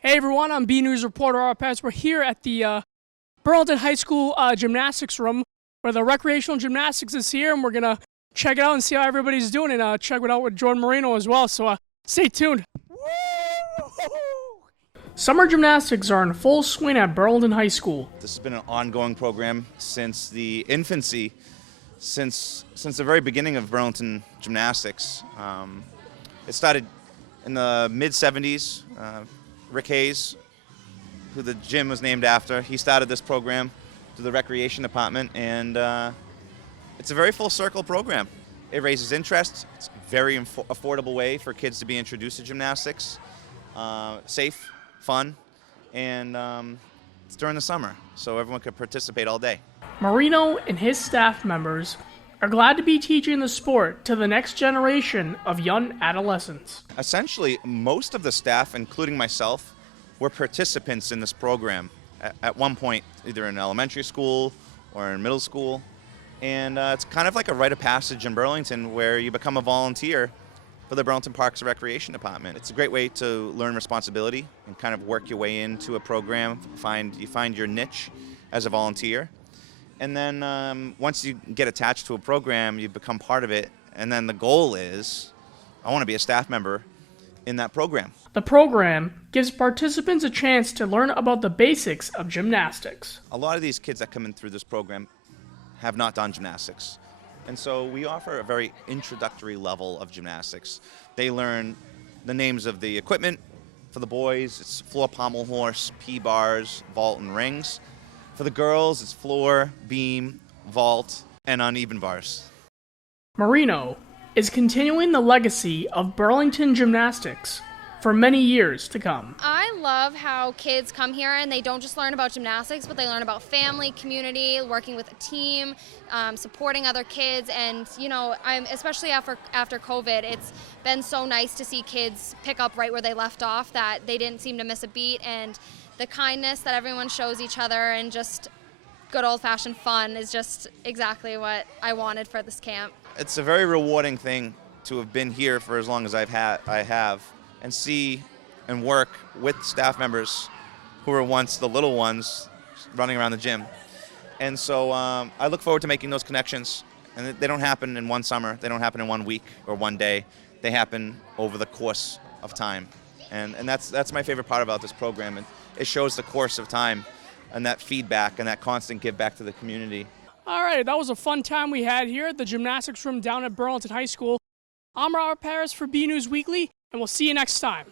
Hey everyone, I'm BNEWS reporter Robert Paris. We're here at the Burlington High School gymnastics room where the recreational gymnastics is here, and we're going to check it out and see how everybody's doing, and check it out with Jordan Marino as well, so stay tuned. Summer gymnastics are in full swing at Burlington High School. This has been an ongoing program since the infancy, since the very beginning of Burlington Gymnastics. It started in the mid-'70s. Rick Hayes, who the gym was named after, he started this program through the recreation department, and it's a very full circle program. It raises interest. It's a very affordable way for kids to be introduced to gymnastics. Safe, fun, and it's during the summer, so everyone could participate all day. Marino and his staff members are glad to be teaching the sport to the next generation of young adolescents. Essentially, most of the staff, including myself, were participants in this program at one point, either in elementary school or in middle school. And it's kind of like a rite of passage in Burlington where you become a volunteer for the Burlington Parks and Recreation Department. It's a great way to learn responsibility and kind of work your way into a program. You find your niche as a volunteer. And then once you get attached to a program, you become part of it. And then the goal is, I want to be a staff member in that program. The program gives participants a chance to learn about the basics of gymnastics. A lot of these kids that come in through this program have not done gymnastics. And so we offer a very introductory level of gymnastics. They learn the names of the equipment. For the boys, it's floor, pommel horse, P-bars, vault, and rings. For the girls, it's floor, beam, vault, and uneven bars. Marino is continuing the legacy of Burlington Gymnastics for many years to come. I love how kids come here and they don't just learn about gymnastics, but they learn about family, community, working with a team, supporting other kids, and especially after COVID, it's been so nice to see kids pick up right where they left off, that they didn't seem to miss a beat, and the kindness that everyone shows each other and just good old-fashioned fun is just exactly what I wanted for this camp. It's a very rewarding thing to have been here for as long as I have, and see and work with staff members who were once the little ones running around the gym. And so I look forward to making those connections. And they don't happen in one summer, they don't happen in 1 week or one day. They happen over the course of time. And that's my favorite part about this program. And it shows the course of time and that feedback and that constant give back to the community. All right, that was a fun time we had here at the gymnastics room down at Burlington High School. I'm Robert Paris for BNews Weekly, and we'll see you next time.